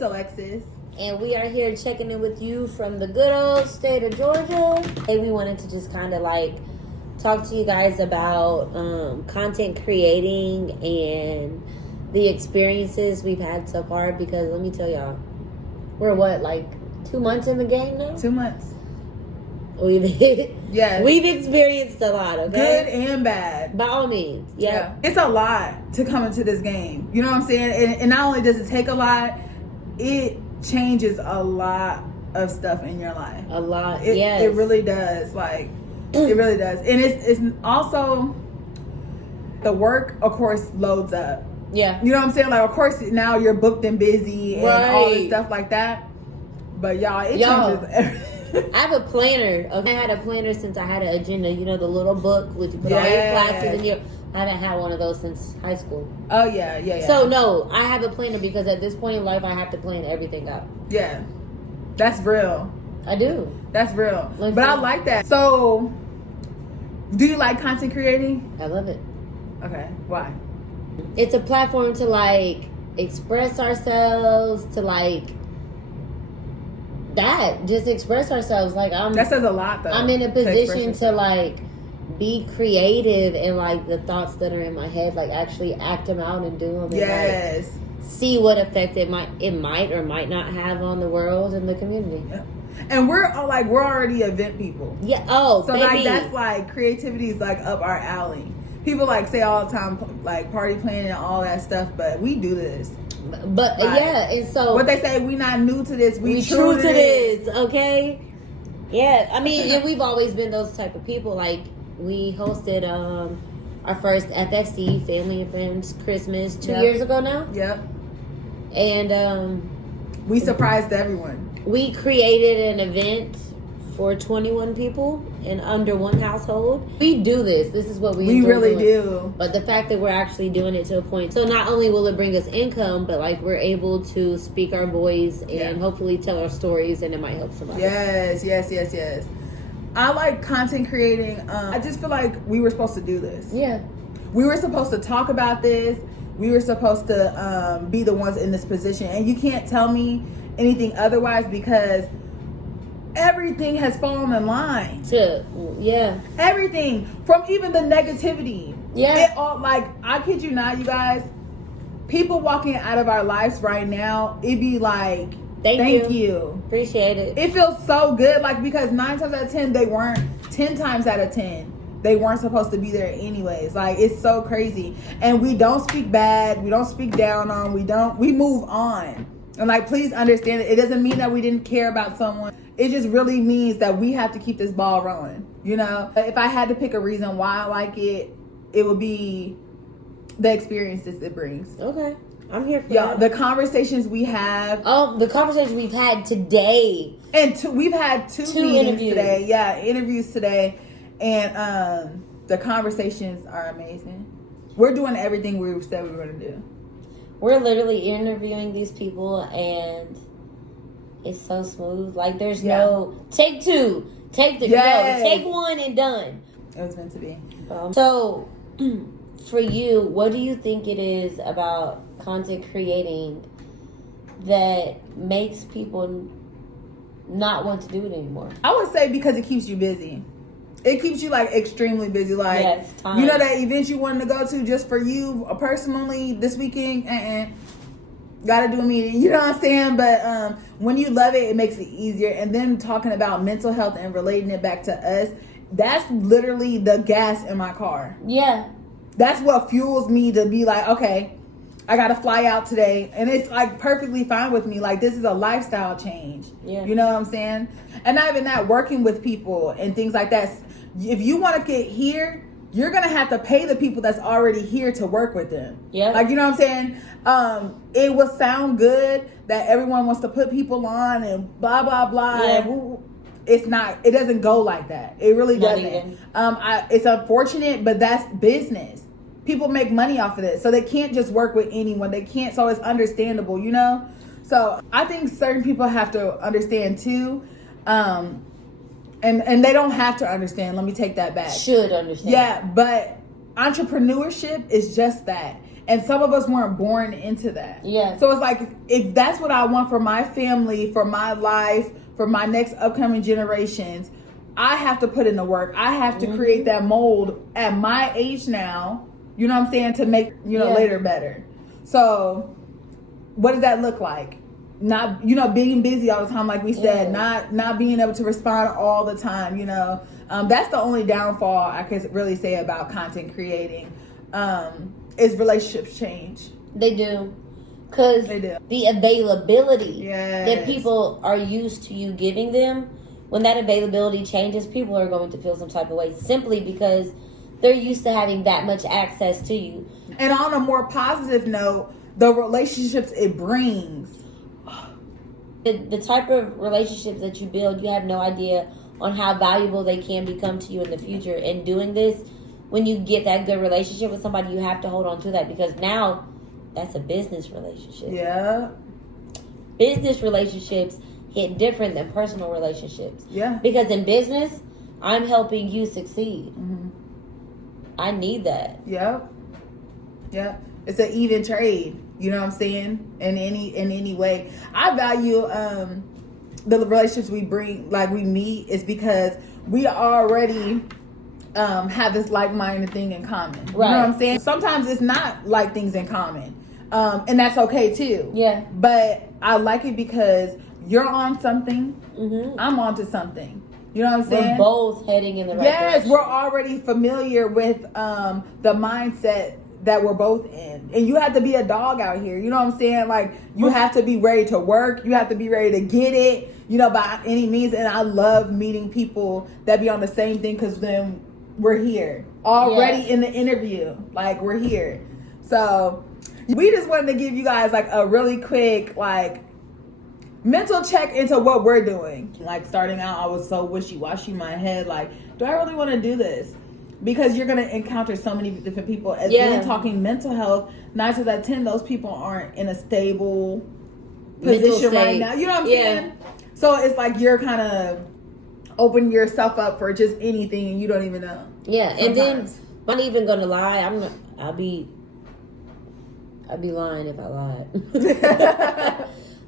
it's Alexis. And we are here checking in with you from the good old state of Georgia. Hey, we wanted to just kind of like talk to you guys about content creating and the experiences we've had so far. Because let me tell y'all, we're like 2 months in the game now? 2 months. We've experienced a lot, okay? Good and bad. By all means, yeah. It's a lot to come into this game. You know what I'm saying? And not only does it take a lot, it changes a lot of stuff in your life. A lot, yes. It really does. Like, it really does. And it's also, the work, of course, loads up. Yeah. You know what I'm saying? Like, of course, now you're booked and busy and all this stuff like that. But it changes everything. I have a planner. I had a planner since I had an agenda. You know, the little book with you put all your classes in your. I haven't had one of those since high school. Oh yeah. So no, I have a planner because at this point in life, I have to plan everything out. Yeah, that's real. I do. That's real. But I like that. So, do you like content creating? I love it. Okay, why? It's a platform to like express ourselves, to like. Just express ourselves. Like that says a lot though. I'm in a position to like be creative and like the thoughts that are in my head, like actually act them out and do them. Yes. And, like, see what effect it might or might not have on the world and the community. Yeah. And we're already event people. Yeah. Oh, so baby. Like that's like creativity is like up our alley. People like say all the time like party planning and all that stuff, but we do this. But and so what they say, we not new to this. We true to this. Okay. Yeah, I mean, and we've always been those type of people. Like we hosted our first FFC Family and Friends Christmas 2 years ago now. Yep. And we surprised everyone. We created an event for 21 people in under one household. We do this. This is what we really do. But the fact that we're actually doing it to a point, so not only will it bring us income, but like we're able to speak our voice and hopefully tell our stories, and it might help somebody. Yes. I like content creating. I just feel like we were supposed to do this. Yeah. We were supposed to talk about this. We were supposed to be the ones in this position. And you can't tell me anything otherwise because everything has fallen in line. Everything. From even the negativity. Yeah. It all, like, I kid you not, you guys. People walking out of our lives right now, it'd be like, thank you. Appreciate it. It feels so good, like, because 9 times out of 10, they weren't. 10 times out of 10, they weren't supposed to be there anyways. Like, it's so crazy. And we don't speak bad. We don't speak down on. We move on. And, like, please understand it doesn't mean that we didn't care about someone. It just really means that we have to keep this ball rolling, you know? If I had to pick a reason why I like it, it would be the experiences it brings. Okay. I'm here for that. The conversations we have. Oh, the conversations we've had today. And we've had two meetings today. Yeah, interviews today. And the conversations are amazing. We're doing everything we said we were going to do. We're literally interviewing these people, and it's so smooth. Like, there's no take two, take one and done. It was meant to be. So, for you, what do you think it is about content creating that makes people not want to do it anymore? I would say because it keeps you busy. It keeps you like extremely busy. Like, time. You know that event you wanted to go to just for you personally this weekend? Gotta do a meeting. You know what I'm saying? But when you love it, it makes it easier. And then talking about mental health and relating it back to us, that's literally the gas in my car. Yeah. That's what fuels me to be like, okay, I gotta fly out today. And it's like perfectly fine with me. Like, this is a lifestyle change. Yeah. You know what I'm saying? And not even that, working with people and things like that. If you want to get here, you're going to have to pay the people that's already here to work with them. Yeah. Like, you know what I'm saying? It will sound good that everyone wants to put people on and blah, blah, blah. Yeah. It's not, it doesn't go like that. It really doesn't. It's unfortunate, but that's business. People make money off of this. So they can't just work with anyone. They can't. So it's understandable, you know? So I think certain people have to understand too. And they don't have to understand. Let me take that back. Should understand. Yeah, but entrepreneurship is just that. And some of us weren't born into that. Yeah. So it's like, if that's what I want for my family, for my life, for my next upcoming generations, I have to put in the work. I have to create that mold at my age now, you know what I'm saying, to make, later better. So what does that look like? Not, being busy all the time, like we said, not being able to respond all the time, that's the only downfall I could really say about content creating, is relationships change. They do. Because the availability that people are used to you giving them, when that availability changes, people are going to feel some type of way simply because they're used to having that much access to you. And on a more positive note, the relationships it brings. The type of relationships that you build, you have no idea on how valuable they can become to you in the future. And doing this, when you get that good relationship with somebody, you have to hold on to that, because now that's a business relationship. Yeah. Business relationships hit different than personal relationships. Yeah. Because in business, I'm helping you succeed. I need that. Yep. Yep. It's an even trade. You know what I'm saying? In any way. I value the relationships we bring, like we meet, is because we already have this like-minded thing in common. Right. You know what I'm saying? Sometimes it's not like things in common. And that's okay too. Yeah. But I like it because you're on something, I'm onto something. You know what I'm saying? We're both heading in the right direction. Yes, we're already familiar with the mindset that we're both in. And you have to be a dog out here. You know what I'm saying? Like, you have to be ready to work. You have to be ready to get it, by any means. And I love meeting people that be on the same thing, because then we're here already in the interview. Like, we're here. So we just wanted to give you guys like a really quick, like, mental check into what we're doing. Like, starting out, I was so wishy-washy in my head. Like, do I really want to do this? Because you're going to encounter so many different people. As we're talking mental health, 9 times out of 10, those people aren't in a stable position right now. You know what I'm saying? So it's like you're kind of opening yourself up for just anything, and you don't even know. Yeah, sometimes. And then I'm not even going to lie. I'll be lying if I lied.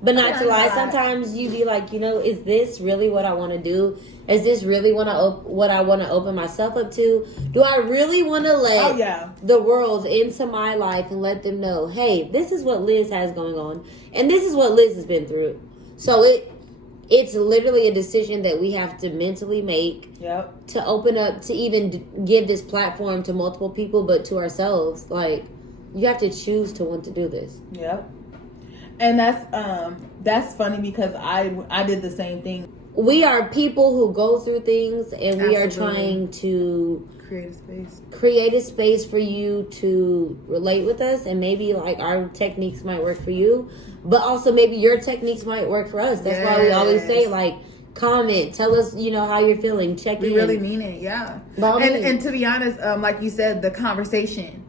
But not to lie, sometimes you be like, is this really what I want to do? Is this really what I want to open myself up to? Do I really want to let the world into my life and let them know, hey, this is what Liz has going on, and this is what Liz has been through? So it's literally a decision that we have to mentally make to open up, to even give this platform to multiple people, but to ourselves. Like, you have to choose to want to do this. Yep. And that's funny, because I did the same thing. We are people who go through things, and we are trying to create a space for you to relate with us, and maybe like our techniques might work for you, but also maybe your techniques might work for us. That's why we always say, like, comment, tell us, how you're feeling, check in. We really mean it, yeah. And to be honest, like you said, the conversation.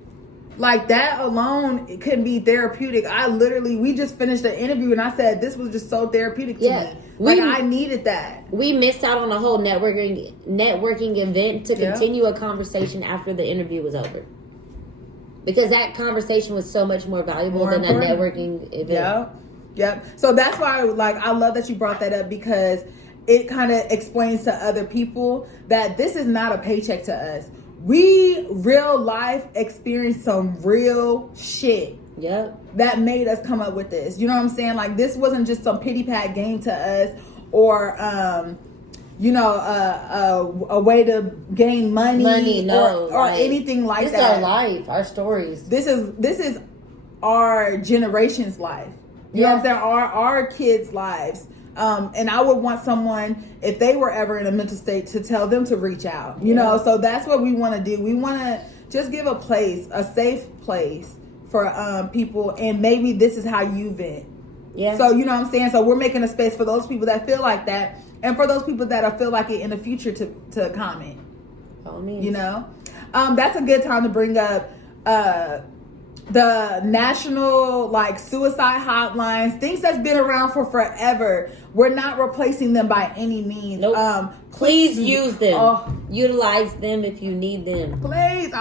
Like, that alone, it could be therapeutic. We just finished an interview, and I said, this was just so therapeutic to me. Like, I needed that. We missed out on a whole networking event to continue a conversation after the interview was over. Because that conversation was so much more valuable than that networking event. Yep. So that's why, I love that you brought that up, because it kind of explains to other people that this is not a paycheck to us. We real life experienced some real shit. Yep. That made us come up with this. You know what I'm saying? Like, this wasn't just some pity pat game to us, or a way to gain money, or anything like that. This is our life, our stories. This is our generation's life. You know what I'm saying? Our kids' lives. And I would want someone, if they were ever in a mental state, to tell them to reach out, you know? So that's what we want to do. We want to just give a safe place for people, and maybe this is how you vent. Yeah. So, you know what I'm saying? So we're making a space for those people that feel like that, and for those people that feel like it in the future to comment. Oh, me. That's a good time to bring up the national suicide hotlines, things that's been around for forever. We're not replacing them by any means. Nope. Please use them. Utilize them if you need them. Please,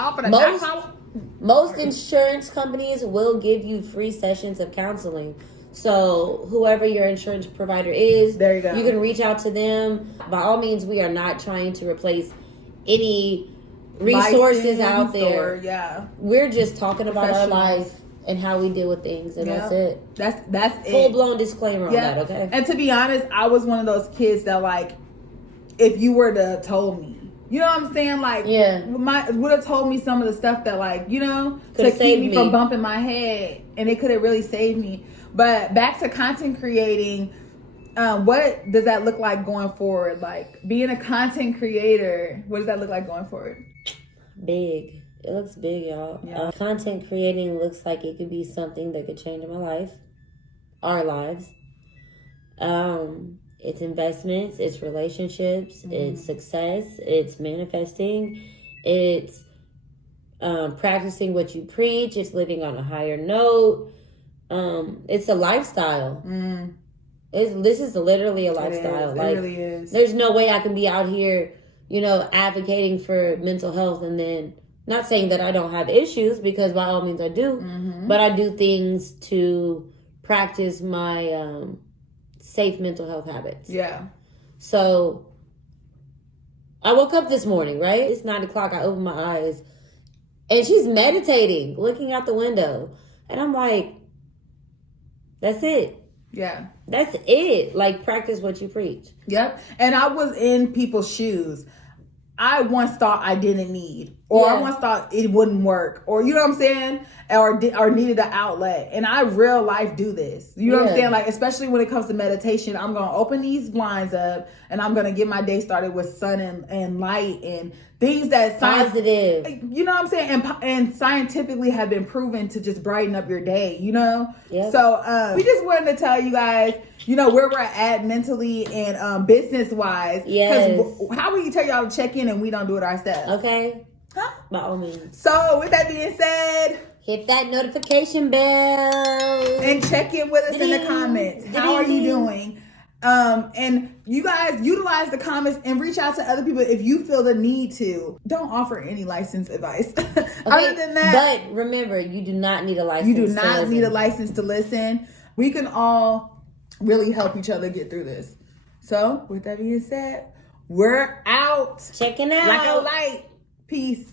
Most insurance companies will give you free sessions of counseling. So whoever your insurance provider is, there you go. You can reach out to them. By all means, we are not trying to replace any resources out there. Yeah. We're just talking about our life and how we deal with things, and that's it. That's it. Full blown disclaimer on that, okay? And to be honest, I was one of those kids that, like, if you were to told me, you know what I'm saying? Like, would have told me some of the stuff that, like, you know, could've to keep me from bumping my head, and it could have really saved me. But back to content creating, what does that look like going forward? Like, being a content creator, what does that look like going forward? Big. It looks big, y'all. Yeah. Content creating looks like it could be something that could change my life, our lives. It's investments, it's relationships, it's success, it's manifesting, it's practicing what you preach, it's living on a higher note. It's a lifestyle. This is literally a lifestyle. It really is. There's no way I can be out here, you know, advocating for mental health and then not saying that I don't have issues, because by all means I do, but I do things to practice my safe mental health habits. Yeah. So I woke up this morning, right? It's 9 o'clock. I opened my eyes and she's meditating, looking out the window. And I'm like, that's it. Yeah. That's it. Like, practice what you preach. Yep. And I was in people's shoes. I once thought I didn't need, or I once thought it wouldn't work, or you know what I'm saying, or needed an outlet. And I real life do this. You know what I'm saying? Like, especially when it comes to meditation, I'm gonna open these blinds up and I'm gonna get my day started with sun and light and things that positive. You know what I'm saying? And scientifically have been proven to just brighten up your day. You know. Yep. So we just wanted to tell you guys, you know, where we're at mentally and business wise. Yes. Because how will you tell y'all to check in and we don't do it ourselves? Okay. Huh? By all means. So with that being said, hit that notification bell and check in with us in the comments. How are you doing? And you guys utilize the comments and reach out to other people if you feel the need to. Don't offer any license advice. Other than that, but remember, you do not need a license. You do not need a license to listen. We can all really help each other get through this. So with that being said, we're out. Checking out like a light. Peace.